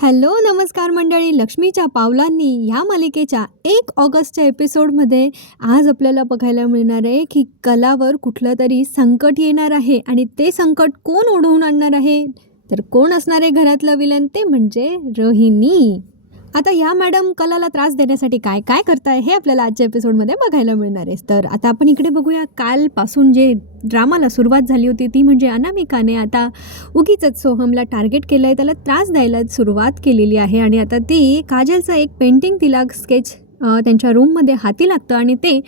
Hello नमस्कार मंडळी. लक्ष्मीच्या पावलांनी या मालिकेच्या एक ऑगस्टच्या एपिसोडमध्ये आज आपल्याला बघायला मिळणार आहे की कलावर कुठलं तरी संकट येणार आहे आणि ते संकट कोण ओढवून आणणार आहे? तर कोण असणार आहे घरातलं विलन ते म्हणजे रोहिणी. आता या मॅडम कलाला त्रास देण्यासाठी काय काय करताय हे आपल्याला आजच्या एपिसोडमध्ये बघायला मिळणार आहे. तर आता आपण इकडे बघूया कालपासून जे ड्रामाला सुरुवात झाली होती ती म्हणजे अनामिकाने आता उगीच सोहमला टार्गेट केलं आहे त्याला त्रास द्यायला सुरुवात केलेली आहे आणि आता ती काजलचं एक पेंटिंग तिला स्केच त्यांच्या रूममध्ये हाती लागतं आणि ते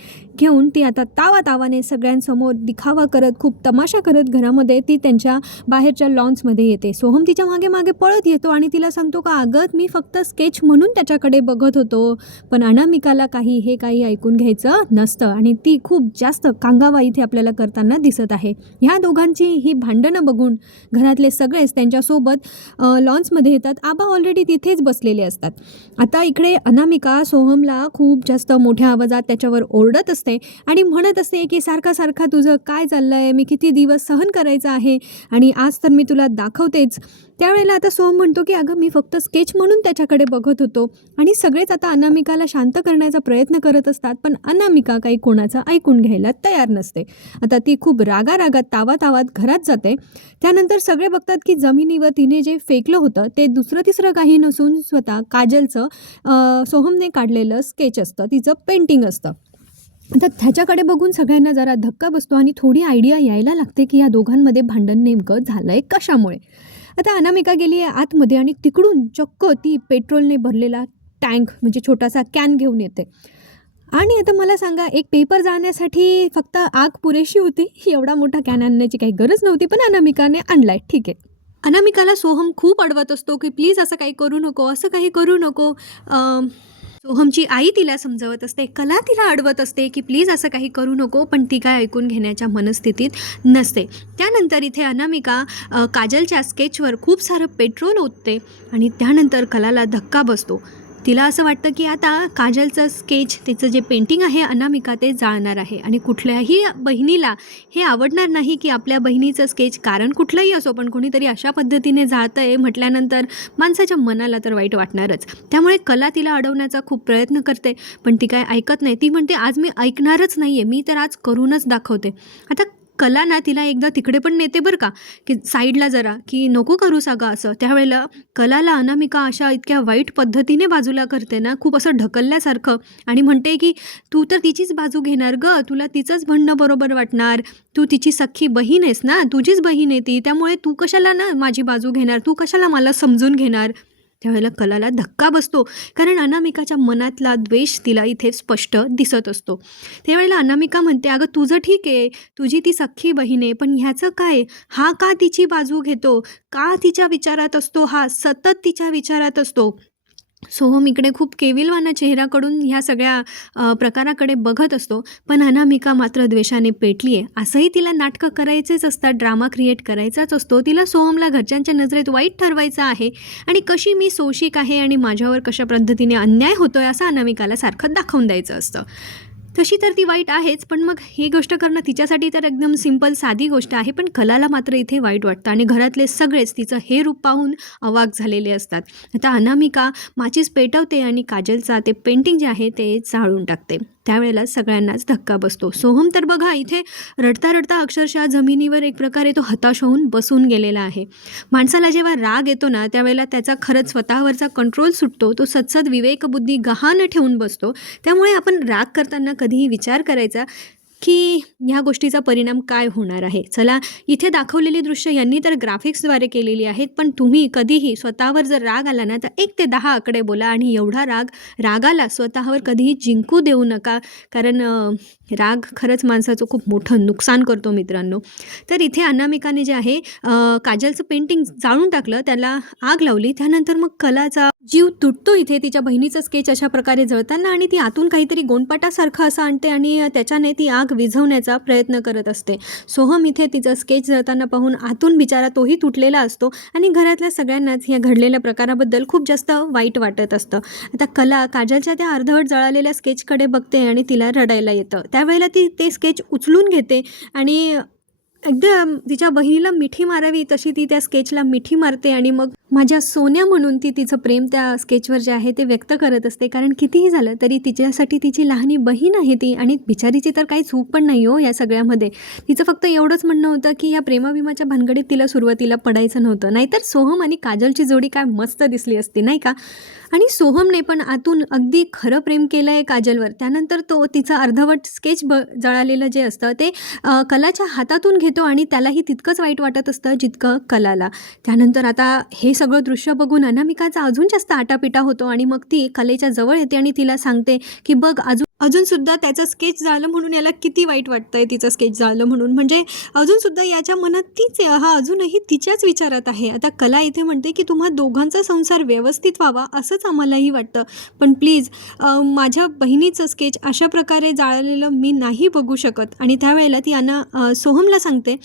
घेऊन ती आता तावा तावाने सगळ्यांसमोर दिखावा करत खूप तमाशा करत घरामध्ये ती त्यांच्या बाहेरच्या लॉन्समध्ये येते. सोहम तिच्यामागे मागे पळत येतो आणि तिला सांगतो का अगं मी फक्त स्केच म्हणून त्याच्याकडे बघत होतो पण अनामिकाला काही हे काही ऐकून घ्यायचं नसतं आणि ती खूप जास्त कांगावा इथे आपल्याला करताना दिसत आहे. ह्या दोघांची ही भांडणं बघून घरातले सगळेच त्यांच्यासोबत लॉन्समध्ये येतात. आबा ऑलरेडी तिथेच बसलेले असतात. आता इकडे अनामिका सोहमला खूप जास्त मोठ्या आवाजात त्याच्यावर ओरडत असते. आणि म्हणत असते की सारखा सारखा तुझं काय चाललं आहे मी किती दिवस सहन करायचं आहे? आणि आज तर मी तुला दाखवतेच. त्यावेळेला आता सोहम म्हणतो की अगं मी फक्त स्केच म्हणून त्याच्याकडे बघत होतो. आणि सगळेच आता अनामिकाला शांत करण्याचा प्रयत्न करत असतात पण अनामिका काही कोणाचं ऐकून घ्यायला तयार नसते. आता ती खूप रागारागात तावा तावात घरात जाते. त्यानंतर सगळे बघतात की जमिनीवर तिने जे फेकलं होतं ते दुसरं तिसरं काही नसून स्वतः काजलचं सोहमने काढलेलं स्केच असतं. तिचं पेंटिंग असतं. तर त्याच्याकडे बघून सगळ्यांना जरा धक्का बसतो आणि थोडी आयडिया यायला लागते की या दोघांमध्ये भांडण नेमकं झालं आहे कशामुळे. आता अनामिका गेली आहे आतमध्ये आणि तिकडून चक्क ती पेट्रोलने भरलेला टँक म्हणजे छोटासा कॅन घेऊन येते. आणि आता मला सांगा एक पेपर जाण्यासाठी फक्त आग पुरेशी होती? एवढा मोठा कॅन आणण्याची काही गरज नव्हती पण अनामिकाने आणलाय. ठीक आहे. अनामिकाला सोहम खूप अडवत असतो की प्लीज असं काही करू नको असं काही करू नको. सोहमची आई तिला समजवत असते कला तिला अडवत असते की प्लीज असं काही करू नको पण ती काय ऐकून घेण्याच्या मनस्थितीत नसते. त्यानंतर इथे अनामिका काजलच्या स्केचवर खूप सारं पेट्रोल ओतते आणि त्यानंतर कलाला धक्का बसतो. तिला असं वाटतं की आता काजलचं स्केच तिचं जे पेंटिंग आहे अनामिका ते जाळणार आहे. आणि कुठल्याही बहिणीला हे आवडणार नाही की आपल्या बहिणीचं स्केच कारण कुठलंही असो पण कोणीतरी अशा पद्धतीने जाळतं आहे म्हटल्यानंतर माणसाच्या मनाला तर वाईट वाटणारच. त्यामुळे कला तिला अडवण्याचा खूप प्रयत्न करते पण ती काय ऐकत नाही. ती म्हणते आज मी ऐकणारच नाही आहे मी तर आज करूनच दाखवते. आता कला ना तिला एकदा तिकडे पण नेते बरं का? की साईडला जरा की नको करू सागा असं. त्यावेळेला कलाला अनामिका अशा इतक्या वाईट पद्धतीने बाजूला करते ना खूप असं ढकलल्यासारखं. आणि म्हणते की तू तर तिचीच बाजू घेणार ग. तुला तिचंच म्हणणं बरोबर वाटणार. तू तिची सख्खी बहीण आहेस ना. तुझीच बहीण आहे ती. त्यामुळे तू कशाला ना माझी बाजू घेणार? तू कशाला मला समजून घेणार? त्यावेळेला कलाला धक्का बसतो. कारण अनामिकाच्या मनातला द्वेष तिला इथे स्पष्ट दिसत असतो. त्यावेळेला अनामिका म्हणते अगं तुझं ठीक आहे. तुझी ती सख्खी बहीण आहे. पण ह्याचं काय? हा का तिची बाजू घेतो? का तिच्या विचारात असतो? हा सतत तिच्या विचारात असतो. सोहम इकडे खूप केविलवाना चेहऱ्याकडून ह्या सगळ्या प्रकाराकडे बघत असतो. पण अनामिका मात्र द्वेषाने पेटली आहे असंही तिला नाटकं करायचेच असतात ड्रामा क्रिएट करायचाच असतो. तिला सोहमला घरच्यांच्या नजरेत वाईट ठरवायचं आहे. आणि कशी मी सोशिक आहे आणि माझ्यावर कशा पद्धतीने अन्याय होतोय असं अनामिकाला सारखं दाखवून द्यायचं असतं. तशी तर ती वाईट आहेच पण मग ही गोष्ट करणं तिच्यासाठी तर एकदम सिंपल साधी गोष्ट आहे. पण कलाला मात्र इथे वाईट वाटतं आणि घरातले सगळेच तिचं हे रूप पाहून अवाक झालेले असतात. आता अनामिका माचीस पेटवते आणि काजलचा ते पेंटिंग जे आहे ते जाळून टाकते. त्यावेळेला सगळ्यांनाच धक्का बसतो. सोहम तर बघा इथे रडता रडता अक्षरशः जमिनीवर एक प्रकारे तो हताश होऊन बसून गेलेला आहे. माणसाला जेव्हा राग येतो ना त्यावेळेला त्याचा खरंच स्वतःवरचा कंट्रोल सुटतो तो सत्सद विवेकबुद्धी गहाण ठेवून बसतो. त्यामुळे आपण राग करताना कधीही विचार करायचा की ह्या गोष्टीचा परिणाम काय होणार आहे? चला इथे दाखवलेली दृश्य यांनी तर ग्राफिक्सद्वारे केलेली आहेत पण तुम्ही कधीही स्वतःवर जर राग आला ना तर एक ते दहा आकडे बोला आणि एवढा राग रागाला स्वतःवर कधीही जिंकू देऊ नका. कारण राग खरंच माणसाचं खूप मोठं नुकसान करतो मित्रांनो. तर इथे अनामिकाने जे आहे काजलचं पेंटिंग जाळून टाकलं त्याला आग लावली त्यानंतर मग कलाचा जीव तुटतो इथे तिच्या बहिणीचं स्केच अशा प्रकारे जळताना आणि ती आतून काहीतरी गोंडपाटासारखं असं आणते आणि त्याच्याने ती आग विझवण्याचा प्रयत्न करत असते. सोहम इथे तिचं स्केच जळताना पाहून आतून बिचारा तोही तुटलेला असतो आणि घरातल्या सगळ्यांनाच या घडलेल्या प्रकाराबद्दल खूप जास्त वाईट वाटत असतं. आता कला काजलच्या त्या अर्धवट जळालेल्या स्केचकडे बघते आणि तिला रडायला येतं. त्यावेळेला ती ते स्केच उचलून घेते आणि एकदम तिच्या बहिणीला मिठी मारावी तशी ती त्या स्केचला मिठी मारते आणि मग माझ्या सोन्या म्हणून ती तिचं प्रेम त्या स्केचवर जे आहे ते व्यक्त करत असते. कारण कितीही झालं तरी तिच्यासाठी तिची लहानी बहीण आहे ती आणि बिचारीची तर काही चूक पण नाही हो या सगळ्यामध्ये. तिचं फक्त एवढंच म्हणणं होतं की या प्रेमाभिमाच्या भानगडीत तिला सुरुवातीला पडायचं नव्हतं. नाहीतर सोहम आणि काजलची जोडी काय मस्त दिसली असती नाही का? आणि सोहमने पण आतून अगदी खरं प्रेम केलं आहे काजलवर. त्यानंतर तो तिचं अर्धवट स्केच ब जळालेलं जे असतं ते कलाच्या हातातून घेतो आणि त्यालाही तितकंच वाईट वाटत असतं जितकं कलाला. त्यानंतर आता हे सगळं दृश्य बघून अनामिकाचा अजून जास्त आटापिटा होतो आणि मग ती कलेच्या जवळ येते आणि तिला सांगते की बघ अजून अजूनसुद्धा त्याचं स्केच झालं म्हणून याला किती वाईट वाटतंय तिचं स्केच झालं म्हणून. म्हणजे अजूनसुद्धा याच्या मनात तीच हा अजूनही तिच्याच विचारात आहे. आता कला इथे म्हणते की तुम्हा दोघांचा संसार व्यवस्थित व्हावा असंच आम्हालाही वाटतं. पण प्लीज माझ्या बहिणीचं स्केच अशा प्रकारे जाळलेलं मी नाही बघू शकत. आणि त्यावेळेला ती यांना सोहमला सांगते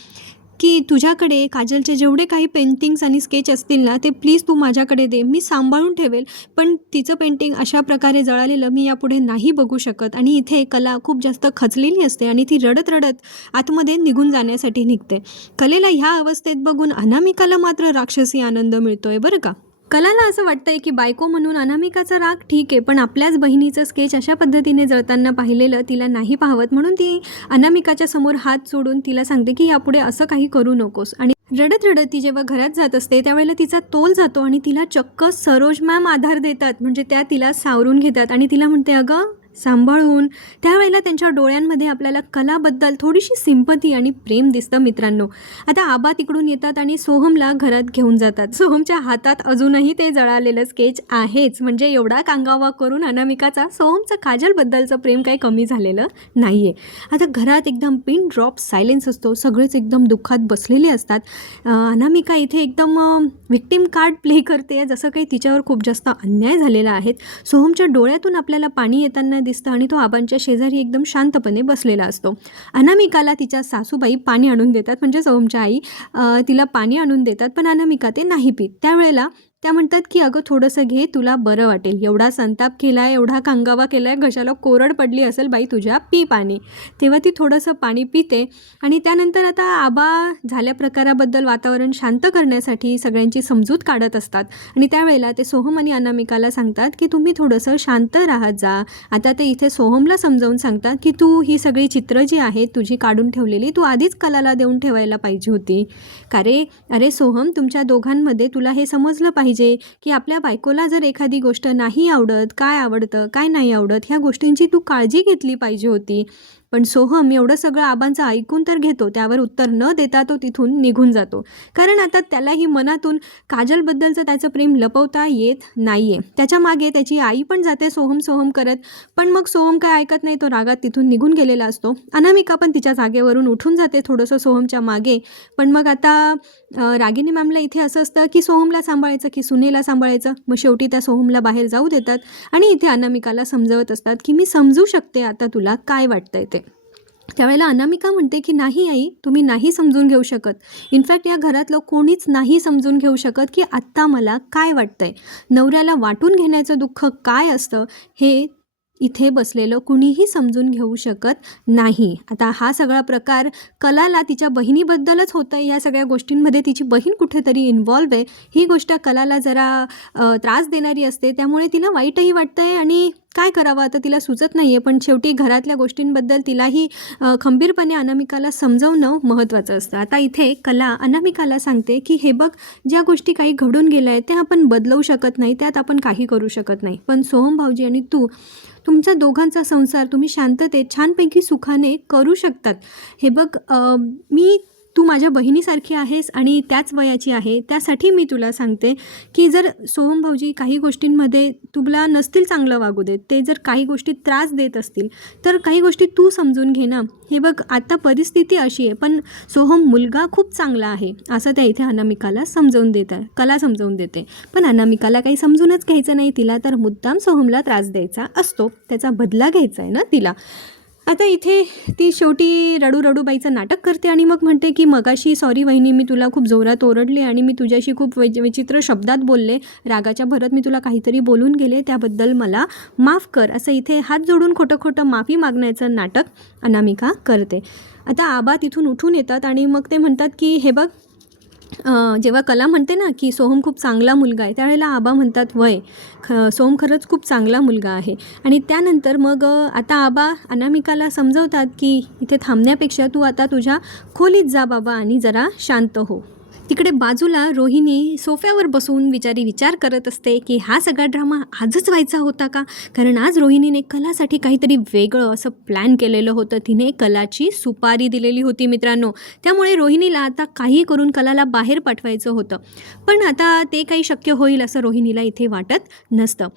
की तुझ्याकडे काजलचे जेवढे काही पेंटिंग्स आणि स्केच असतील ना ते प्लीज तू माझ्याकडे दे. मी सांभाळून ठेवेल पण तिचं पेंटिंग अशा प्रकारे जळालेलं मी यापुढे नाही बघू शकत. आणि इथे कला खूप जास्त खचलेली असते आणि ती रडत रडत आतमध्ये निघून जाण्यासाठी निघते. कलेला ह्या अवस्थेत बघून अनामिकाला मात्र राक्षसी आनंद मिळतोय बरं का? कलाला असं वाटतंय की बायको म्हणून अनामिकाचा राग ठीक आहे पण आपल्याच बहिणीचं स्केच अशा पद्धतीने जळताना पाहिलेलं तिला नाही पाहवत म्हणून ती अनामिकाच्या समोर हात सोडून तिला सांगते की यापुढे असं काही करू नकोस. आणि रडत रडत ती जेव्हा घरात जात असते त्यावेळेला तिचा तोल जातो आणि तिला चक्क सरोज मॅम आधार देतात. म्हणजे त्या तिला सावरून घेतात आणि तिला म्हणते अगं सांभाळून त्यावेळेला त्यांच्या डोळ्यांमध्ये आपल्याला कलाबद्दल थोडीशी सिंपती आणि प्रेम दिसतं मित्रांनो. आता आबा तिकडून येतात आणि सोहमला घरात घेऊन जातात. सोहमच्या हातात अजूनही ते जळालेलं स्केच आहेच. म्हणजे एवढा कांगावा करून अनामिकाचा सोहमचं काजलबद्दलचं प्रेम काही कमी झालेलं नाही आहे आता घरात एकदम पिन ड्रॉप सायलेन्स असतो. सगळेच एकदम दुःखात बसलेले असतात. अनामिका इथे एकदम विक्टीम कार्ड प्ले करते. जसं काही तिच्यावर खूप जास्त अन्याय झालेला आहे. सोहमच्या डोळ्यातून आपल्याला पाणी येताना दिसतं आणि तो आबांच्या शेजारी एकदम शांतपणे बसलेला असतो. अनामिकाला तिच्या सासूबाई पाणी आणून देतात. म्हणजे ओमच्या आई तिला पाणी आणून देतात पण अनामिका ते नाही पित. त्यावेळेला त्या म्हणतात की अगं थोडंसं घे तुला बरं वाटेल. एवढा संताप केला आहे एवढा कांगावा केला आहे घशाला कोरड पडली असेल बाई तुझ्या पी पाणी तेव्हा ती थोडंसं पाणी पिते आणि त्यानंतर आता आबा झाल्या प्रकाराबद्दल वातावरण शांत करण्यासाठी सगळ्यांची समजूत काढत असतात. आणि त्यावेळेला ते सोहम आणि अनामिकाला सांगतात की तुम्ही थोडंसं शांत राहत जा. आता ते इथे सोहमला समजावून सांगतात की तू ही सगळी चित्र जी आहेत तुझी काढून ठेवलेली तू आधीच कलाला देऊन ठेवायला पाहिजे होती. का रे? अरे सोहम तुमच्या दोघांमध्ये तुला हे समजलं पाहिजे पाहिजे की आपल्या बायकोला जर एखादी गोष्ट नाही आवडत काय आवडतं काय नाही आवडत ह्या गोष्टींची तू काळजी घेतली पाहिजे होती. पण सोहम एवढं सगळं आबांचं ऐकून तर घेतो त्यावर उत्तर न देता तो तिथून निघून जातो. कारण आता त्यालाही मनातून काजलबद्दलचं त्याचं प्रेम लपवता येत नाही आहे त्याच्यामागे त्याची आई पण जाते सोहम सोहम करत. पण मग सोहम काय ऐकत नाही तो रागात तिथून निघून गेलेला असतो. अनामिका पण तिच्या जागेवरून उठून जाते थोडंसं सोहमच्या मागे. पण मग आता रागिनी मॅमला इथे असं असतं की सोहमला सांभाळायचं की सुनेला सांभाळायचं. मग शेवटी त्या सोहमला बाहेर जाऊ देतात आणि इथे अनामिकाला समजवत असतात की मी समजू शकते आता तुला काय वाटतंय ते. त्यावेळेला अनामिका म्हणते की नाही आई तुम्ही नाही समजून घेऊ शकत. इनफॅक्ट या घरातलं कोणीच नाही समजून घेऊ शकत की आत्ता मला काय वाटतंय? नवऱ्याला वाटून घेण्याचं दुःख काय असतं? हे इथे बसलेलं कुणीही समजून घेऊ शकत नाही. आता हा सगळा प्रकार कलाला तिच्या बहिणीबद्दलच होतं आहे या सगळ्या गोष्टींमध्ये. तिची बहीण कुठेतरी इन्वॉल्व आहे. ही गोष्ट कलाला जरा त्रास देणारी असते. त्यामुळे तिला वाईटही वाटतं आहे आणि काय करावं? आता तिला सुचत नाही आहे पण शेवटी घरातल्या गोष्टींबद्दल तिलाही खंबीरपणे अनामिकाला समजवणं महत्त्वाचं असतं. आता इथे कला अनामिकाला सांगते की हे बघ ज्या गोष्टी काही घडून गेल्या आहेत त्या आपण बदलवू शकत नाही. त्यात आपण काही करू शकत नाही. पण सोहम भाऊजी आणि तू तुमचा दोघांचा संसार तुम्ही शांततेत छानपैकी सुखाने करू शकतात. हे बघ मी तू माझ्या बहिणीसारखी आहेस आणि त्याच वयाची आहे त्यासाठी मी तुला सांगते की जर सोहम भाऊजी काही गोष्टींमध्ये तुला नसतील चांगलं वागू देत ते जर काही गोष्टी त्रास देत असतील तर काही गोष्टी तू समजून घे ना. हे बघ आता परिस्थिती अशी आहे पण सोहम मुलगा खूप चांगला आहे असं त्या इथे अनामिकाला समजवून देत आहे कला समजवून देते. पण अनामिकाला काही समजूनच घ्यायचं नाही तिला तर मुद्दाम सोहमला त्रास द्यायचा असतो त्याचा बदला घ्यायचा आहे ना तिला. आता इथे ती शेवटी रडू रडूबाईचं नाटक करते आणि मग म्हणते की मगाशी सॉरी वहिनी मी तुला खूप जोरात ओरडले आणि मी तुझ्याशी खूप वैच विचित्र शब्दात बोलले. रागाच्या भरत मी तुला काहीतरी बोलून गेले त्याबद्दल मला माफ कर. असं इथे हात जोडून खोटं खोटं माफी मागण्याचं नाटक अनामिका करते. आता आबा तिथून उठून येतात आणि मग ते म्हणतात की हे बघ जेव्हा कला म्हणते ना की सोहम खूप चांगला मुलगा आहे त्यावेळेला आबा म्हणतात वय ख सोहम खरंच खूप चांगला मुलगा आहे. आणि त्यानंतर मग आता आबा अनामिकाला समजवतात की इथे थांबण्यापेक्षा तू आता तुझ्या खोलीत जा बाबा आणि जरा शांत हो. तिकडे बाजूला रोहिणी सोफ्यावर बसून विचारी विचार करत असते की हा सगळा ड्रामा आजच व्हायचा होता का? कारण आज रोहिणीने कलासाठी काहीतरी वेगळं असं प्लॅन केलेलं होतं. तिने कलाची सुपारी दिलेली होती मित्रांनो. त्यामुळे रोहिणीला आता काही करून कलाला बाहेर पाठवायचं होतं. पण आता ते काही शक्य होईल असं रोहिणीला इथे वाटत नसतं.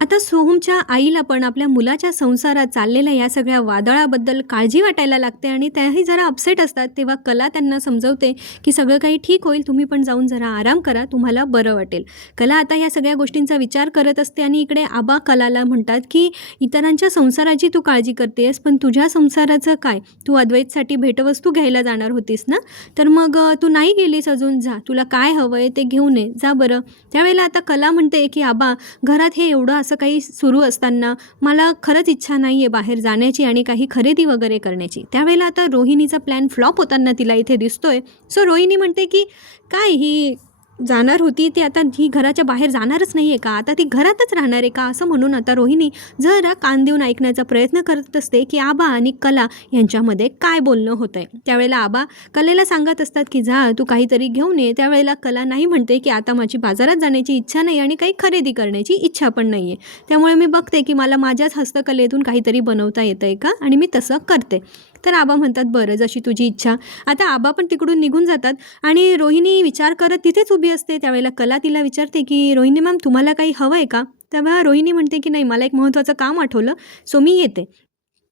आता सोहमच्या आईला पण आपल्या मुलाच्या संसारात चाललेल्या या सगळ्या वादळाबद्दल काळजी वाटायला लागते आणि त्याही जरा अपसेट असतात. तेव्हा कला त्यांना समजवते की सगळं काही ठीक होईल तुम्ही पण जाऊन जरा आराम करा तुम्हाला बरं वाटेल. कला आता या सगळ्या गोष्टींचा विचार करत असते आणि इकडे आबा कलाला म्हणतात की इतरांच्या संसाराची तू काळजी करतेस पण तुझ्या संसाराचं काय? तू अद्वैतसाठी भेटवस्तू घ्यायला जाणार होतीस ना? तर मग तू नाही गेलीस अजून? जा तुला काय हवं आहे ते घेऊन ये जा बरं. त्यावेळेला आता कला म्हणते की आबा घरात हे एवढं असं काही सुरू असताना मला खरंच इच्छा नाही आहे बाहेर जाण्याची आणि काही खरेदी वगैरे करण्याची. त्यावेळेला आता रोहिणीचा प्लॅन फ्लॉप होताना तिला इथे दिसतोय. सो रोहिणी म्हणते की काय ही जाणार होती ती आता ही घराच्या बाहेर जाणारच नाही आहे का? आता ती घरातच राहणार आहे का? असं म्हणून आता रोहिणी जरा कान देऊन ऐकण्याचा प्रयत्न करत असते की आबा आणि कला यांच्यामध्ये काय बोलणं होतं आहे त्यावेळेला आबा कलेला सांगत असतात की जा तू काहीतरी घेऊन ये. त्यावेळेला कला नाही म्हणते की आता माझी बाजारात जाण्याची इच्छा नाही आणि काही खरेदी करण्याची इच्छा पण नाही आहे त्यामुळे मी बघते की मला माझ्याच हस्तकलेतून काहीतरी बनवता येतं आहे का? आणि मी तसं करते. तर आबा म्हणतात बरं जशी तुझी इच्छा. आता आबा पण तिकडून निघून जातात आणि रोहिणी विचार करत तिथेच उभी असते. त्यावेळेला कला तिला विचारते की रोहिणी मॅम तुम्हाला काही हवं आहे का? तेव्हा रोहिणी म्हणते की नाही मला एक महत्त्वाचं काम आठवलं सो मी येते.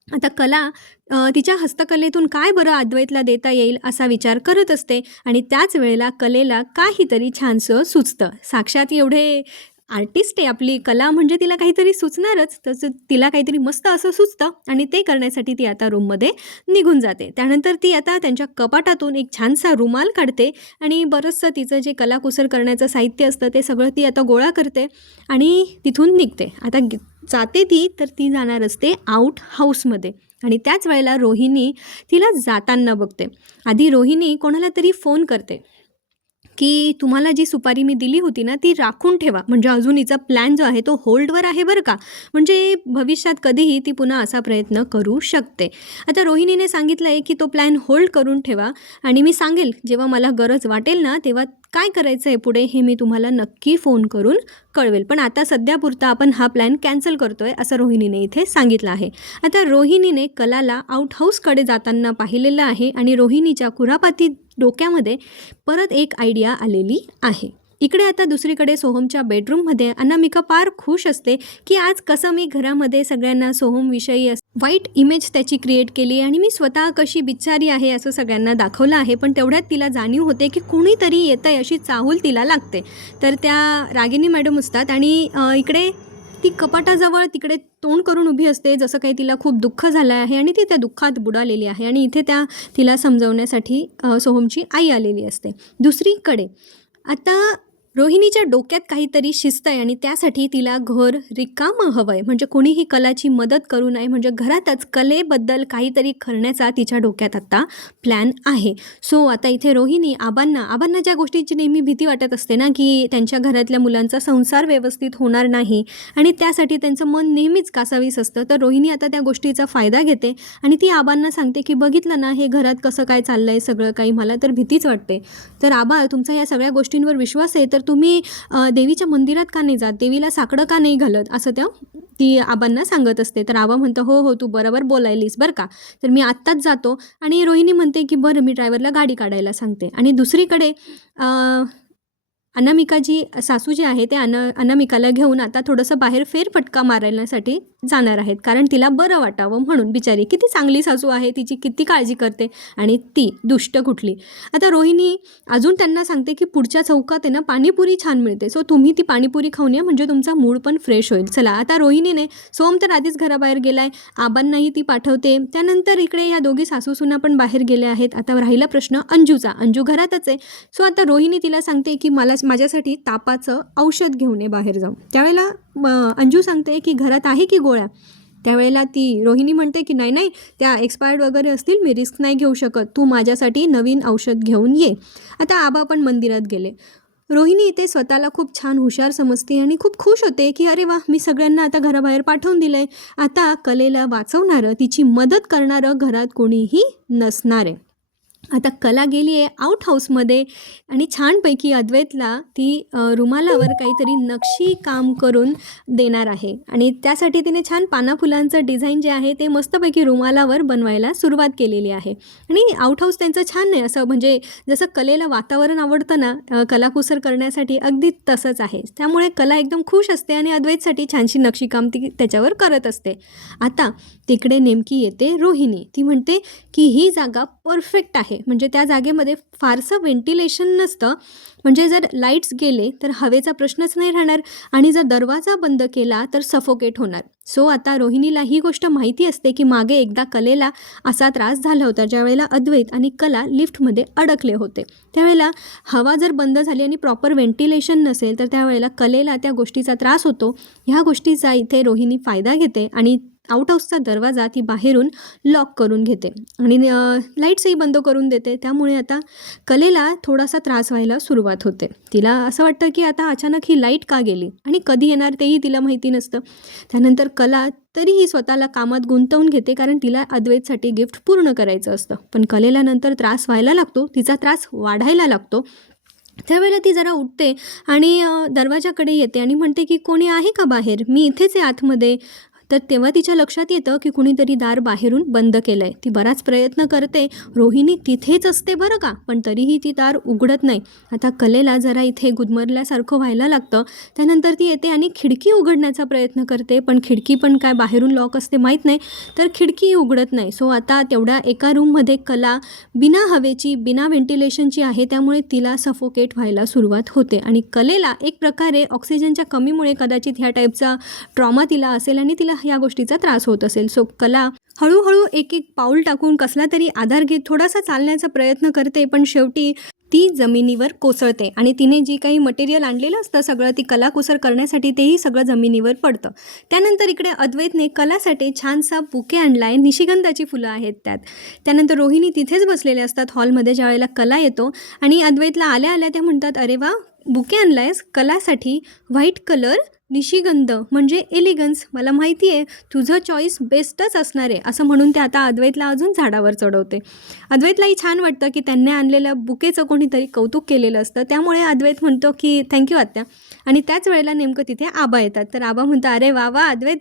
आता कला तिच्या हस्तकलेतून काय बरं अद्वैतला देता येईल असा विचार करत असते आणि त्याच वेळेला कलेला काहीतरी छानसं सुचतं. साक्षात एवढे आर्टिस्ट आहे आपली कला म्हणजे तिला काहीतरी सुचणारच तसं तिला काहीतरी मस्त असं सुचतं आणि ते करण्यासाठी ती आता रूममध्ये निघून जाते. त्यानंतर ती आता त्यांच्या कपाटातून एक छानसा रुमाल काढते आणि बरंचसं तिचं जे कलाकुसर करण्याचं साहित्य असतं ते सगळं ती आता गोळा करते आणि तिथून निघते. आता जाते ती तर ती जाणार असते आउट हाऊसमध्ये आणि त्याच वेळेला रोहिणी तिला जाताना बघते. आधी रोहिणी कोणाला तरी फोन करते. की तुम्हाला जी सुपारी मी दिली होती ना ती राखून ठेवा. म्हणजे अजून हिचा प्लॅन जो आहे तो होल्डवर आहे बरं का. म्हणजे भविष्यात कधीही ती पुन्हा असा प्रयत्न करू शकते. आता रोहिणीने सांगितलं आहे की तो प्लॅन होल्ड करून ठेवा. आणि मी सांगेल जेव्हा मला गरज वाटेल ना तेव्हा काय करायचं आहे पुढे हे मी तुम्हाला नक्की फोन करून कळवेल. पण आता सध्यापुरता आपण हा प्लॅन कॅन्सल करतो आहे असं रोहिणीने इथे सांगितलं आहे. आता रोहिणीने कलाला आउट हाऊसकडे जाताना पाहिलेलं आहे आणि रोहिणीच्या कुरापाती डोक्यामध्ये परत एक आयडिया आलेली आहे. इकडे आता दुसरीकडे सोहमच्या बेडरूममध्ये अनामिका फार खुश असते की आज कसं मी घरामध्ये सगळ्यांना सोहमविषयी अस- वाईट इमेज त्याची क्रिएट केली आणि मी स्वतः कशी बिचारी आहे असं सगळ्यांना दाखवलं आहे. पण तेवढ्यात तिला जाणीव होते की कुणीतरी येतं आहे अशी चाहूल तिला लागते. तर त्या रागिनी मॅडम असतात आणि इकडे ती कपाटाजवळ तिकडे तोंड करून उभी असते जसं काही तिला खूप दुःख झालं आहे आणि ती त्या दुःखात बुडालेली आहे आणि इथे त्या तिला समजवण्यासाठी सोहमची आई आलेली असते. दुसरीकडे आता रोहिणीच्या डोक्यात काहीतरी शिस्त आहे आणि त्यासाठी तिला घर रिकामं हवं आहे म्हणजे कोणीही कलाची मदत करू नये. म्हणजे घरातच कलेबद्दल काहीतरी करण्याचा तिच्या डोक्यात आता प्लॅन आहे. सो आता इथे रोहिणी आबांना आबांना ज्या गोष्टीची नेहमी भीती वाटत असते ना की त्यांच्या घरातल्या मुलांचा संसार व्यवस्थित होणार नाही आणि त्यासाठी त्यांचं मन नेहमीच कासावीस असतं तर रोहिणी आता त्या गोष्टीचा फायदा घेते आणि ती आबांना सांगते की बघितलं ना हे घरात कसं काय चाललं आहे सगळं काही मला तर भीतीच वाटते. तर आबा तुमचा या सगळ्या गोष्टींवर विश्वास आहे तर तुम्ही देवीच्या मंदिरात का नाही जात? देवीला साकडं का नाही घालत? असं त्या ती आबांना सांगत असते. तर आबा म्हणतं हो हो तू बरोबर बोलायलीस बरं का? तर मी आत्ताच जातो. आणि रोहिणी म्हणते की बरं मी ड्रायव्हरला गाडी काढायला सांगते. आणि दुसरीकडे अनामिका जी सासू जे आहे ते अन अनामिकाला घेऊन आता थोडंसं बाहेर फेरफटका मारण्यासाठी जाणार आहेत. कारण तिला बरं वाटावं म्हणून बिचारी किती चांगली सासू आहे तिची किती काळजी करते आणि ती दुष्ट कुठली. आता रोहिणी अजून त्यांना सांगते की पुढच्या चौकात आहे ना पाणीपुरी छान मिळते. सो तुम्ही ती पाणीपुरी खाऊन या म्हणजे तुमचा मूड पण फ्रेश होईल. चला आता रोहिणीने सोम तर आधीच घराबाहेर गेलाय आबांनाही ती पाठवते. त्यानंतर इकडे या दोघी सासूसुना पण बाहेर गेल्या आहेत. आता राहिला प्रश्न अंजूचा. अंजू घरातच आहे. सो आता रोहिणी तिला सांगते की मला माझ्यासाठी तापाचं औषध घेऊन ये बाहेर जाऊन. त्यावेळेला अंजू सांगते की घरात आहे की गोळ्या? त्यावेळेला ती रोहिणी म्हणते की नाही नाही त्या एक्सपायर्ड वगैरे असतील मी रिस्क नाही घेऊ शकत. तू माझ्यासाठी नवीन औषध घेऊन ये. आता आबा पण मंदिरात गेले. रोहिणी इथे स्वतःला खूप छान हुशार समजते आणि खूप खुश होते की अरे वा मी सगळ्यांना आता घराबाहेर पाठवून दिलं आहे आता कलेला वाचवणारं तिची मदत करणारं घरात कोणीही नसणार आहे. आता कला गेली आहे आउट हाऊसमध्ये आणि छानपैकी अद्वैतला ती रुमालावर काहीतरी नक्षी काम करून देणार आहे. आणि त्यासाठी तिने छान पानाफुलांचं डिझाईन जे आहे ते मस्तपैकी रुमालावर बनवायला सुरुवात केलेली आहे. आणि आउट हाऊस त्यांचं छान नाही असं म्हणजे जसं कलेला वातावरण आवडतं ना कलाकुसर करण्यासाठी अगदी तसंच आहे. त्यामुळे कला एकदम खुश असते आणि अद्वैतसाठी छानशी नक्षीकाम ती त्याच्यावर करत असते. आता तिकडे नेमकी येते रोहिणी. ती म्हणते की ही जागा परफेक्ट आहे. म्हणजे त्या जागेमध्ये फारसं व्हेंटिलेशन नसतं. म्हणजे जर लाईट्स गेले तर हवेचा प्रश्नच नाही राहणार आणि जर दरवाजा बंद केला तर सफोकेट होणार. सो आता रोहिणीला ही गोष्ट माहिती असते की मागे एकदा कलेला असा त्रास झाला होता ज्यावेळेला अद्वैत आणि कला लिफ्टमध्ये अडकले होते. त्यावेळेला हवा जर बंद झाली आणि प्रॉपर व्हेंटिलेशन नसेल तर त्यावेळेला कलेला त्या गोष्टीचा त्रास होतो. ह्या गोष्टीचा इथे रोहिणी फायदा घेते आणि आउट हाऊसचा दरवाजा ती बाहेरून लॉक करून घेते. आणि लाईट्सही बंद करून देते. त्यामुळे आता कलेला थोडासा त्रास व्हायला सुरुवात होते. तिला असं वाटतं की आता अचानक ही लाइट का गेली? आणि कधी येणार तेही तिला माहिती नसतं. त्यानंतर कला तरीही स्वतःला कामात गुंतवून घेते कारण तिला अद्वैतसाठी गिफ्ट पूर्ण करायचं असतं. पण कलेला नंतर त्रास व्हायला लागतो. तिचा त्रास वाढायला लागतो. त्यावेळेला ती जरा उठते आणि दरवाजाकडे येते आणि म्हणते की कोणी आहे का बाहेर? मी इथेच आहे आतमध्ये. तर तेव्हा तिच्या लक्षात येतं की कुणीतरी दार बाहेरून बंद केलं आहे ती बराच प्रयत्न करते. रोहिणी तिथेच असते बरं का? पण तरीही ती दार उघडत नाही. आता कलेला जरा इथे गुदमरल्यासारखं व्हायला लागतं. त्यानंतर ती येते आणि खिडकी उघडण्याचा प्रयत्न करते. पण खिडकी पण काय बाहेरून लॉक असते माहीत नाही. तर खिडकी उघडत नाही. सो आता तेवढ्या एका रूममध्ये कला बिना हवेची बिना व्हेंटिलेशनची आहे. त्यामुळे तिला सफोकेट व्हायला सुरुवात होते. आणि कलेला एक प्रकारे ऑक्सिजनच्या कमीमुळे कदाचित ह्या टाईपचा ट्रॉमा तिला असेल आणि तिला या गोष्टीचा त्रास होत असेल. सो कला हळूहळू एक एक पाऊल टाकून कसला तरी आधार घेत थोडासा चालण्याचा प्रयत्न करते पण शेवटी ती जमिनीवर कोसळते आणि तिने जी काही मटेरियल आणलेलं असतं सगळं ती कलाकुसर करण्यासाठी तेही सगळं जमिनीवर पडतं. त्यानंतर इकडे अद्वैतने कलासाठी छानसा बुके आणला आहे निशिगंधाची फुलं आहेत त्यात. त्यानंतर रोहिणी तिथेच बसलेल्या असतात हॉलमध्ये ज्या वेळेला कला येतो आणि अद्वैतला आल्या आल्या त्या म्हणतात अरे वा बुके आणला आहेस कलासाठी व्हाईट कलर निशिगंध म्हणजे एलिगन्स मला माहिती आहे तुझं चॉईस बेस्टच असणार आहे असं म्हणून ते आता अद्वैतला अजून झाडावर चढवते. अद्वैतलाही छान वाटतं की त्यांनी आणलेल्या बुकेचं कोणीतरी कौतुक केलेलं असतं. त्यामुळे अद्वैत म्हणतो की थँक्यू आत्या. आणि त्याच वेळेला नेमकं तिथे आबा येतात. तर आबा म्हणतो अरे वा वा अद्वैत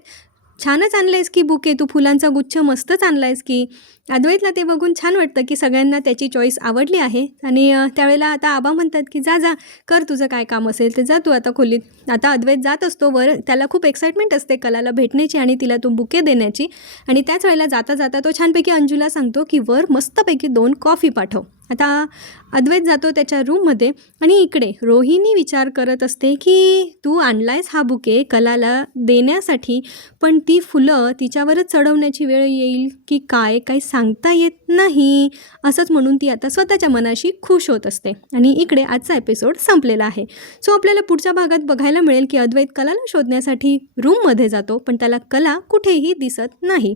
छानच आणलंयस की बुके? तू फुलांचा गुच्छ मस्तच आणलायस की. अद्वैतला ते बघून छान वाटतं की सगळ्यांना त्याची चॉईस आवडली आहे. आणि त्यावेळेला आता आबा म्हणतात की जा जा कर तुझं काय काम असेल ते जा तू आता खोलीत. आता अद्वैत जात असतो वर त्याला खूप एक्साइटमेंट असते कलाला भेटण्याची आणि तिला तो बुके देण्याची. आणि त्याच वेळेला जाता जाता तो छानपैकी अंजूला सांगतो की वर मस्तपैकी दोन कॉफी पाठव. आता अद्वैत जातो त्याच्या रूममध्ये आणि इकडे रोहिणी विचार करत असते की तू आणलायस हा बुके कलाला देण्यासाठी पण ती फुलं तिच्यावरच चढवण्याची वेळ येईल की काय काही सांगता येत नाही असंच म्हणून ती आता स्वतःच्या मनाशी खुश होत असते. आणि इकडे आजचा एपिसोड संपलेला आहे. सो आपल्याला पुढच्या भागात बघायला मिळेल की अद्वैत कलाला शोधण्यासाठी रूममध्ये जातो पण त्याला कला कुठेही दिसत नाही.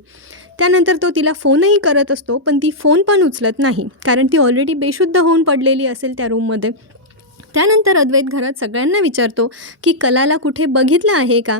त्यानंतर तो तिला फोनही करत असतो पण ती फोन पण उचलत नाही कारण ती ऑलरेडी बेशुद्ध होऊन पडलेली असेल त्या रूममध्ये त्यानंतर अद्वैत घरात सगळ्यांना विचारतो की कलाला कुठे बघितलं आहे का?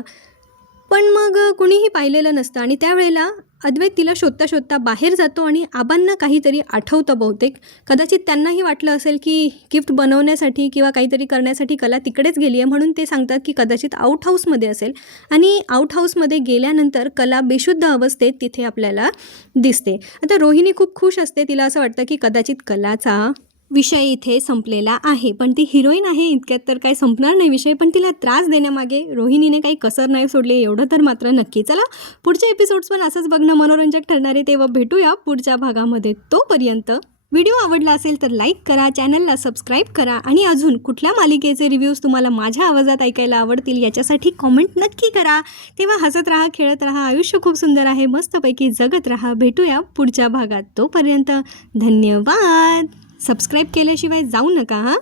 पण मग कुणीही पाहिलेलं नसतं. आणि त्यावेळेला अद्वैत तिला शोधता शोधता बाहेर जातो आणि आबांना काहीतरी आठवतं बहुतेक. कदाचित त्यांनाही वाटलं असेल की गिफ्ट बनवण्यासाठी किंवा काहीतरी करण्यासाठी कला तिकडेच गेली आहे म्हणून ते सांगतात की कदाचित आउट हाऊसमध्ये असेल. आणि आउट हाऊसमध्ये गेल्यानंतर कला बेशुद्ध अवस्थेत तिथे आपल्याला दिसते. आता रोहिणी खूप खुश असते. तिला असं वाटतं की कदाचित कलाचा विषय इथे संपलेला आहे. पण ती हिरोईन आहे इतक्यात तर काय संपणार नाही विषय. पण तिला त्रास देण्यामागे रोहिणीने काही कसर नाही सोडली एवढं तर मात्र नक्की. चला पुढचे एपिसोड्स पण असंच बघणं मनोरंजक ठरणारे तेव्हा भेटूया पुढच्या भागामध्ये. तोपर्यंत व्हिडिओ आवडला असेल तर लाईक करा चॅनलला सबस्क्राईब करा आणि अजून कुठल्या मालिकेचे रिव्ह्यूज तुम्हाला माझ्या आवाजात ऐकायला आवडतील याच्यासाठी कॉमेंट नक्की करा. तेव्हा हसत राहा खेळत राहा आयुष्य खूप सुंदर आहे मस्तपैकी जगत राहा. भेटूया पुढच्या भागात. तोपर्यंत धन्यवाद! सबस्क्राईब केल्याशिवाय जाऊ नका हां?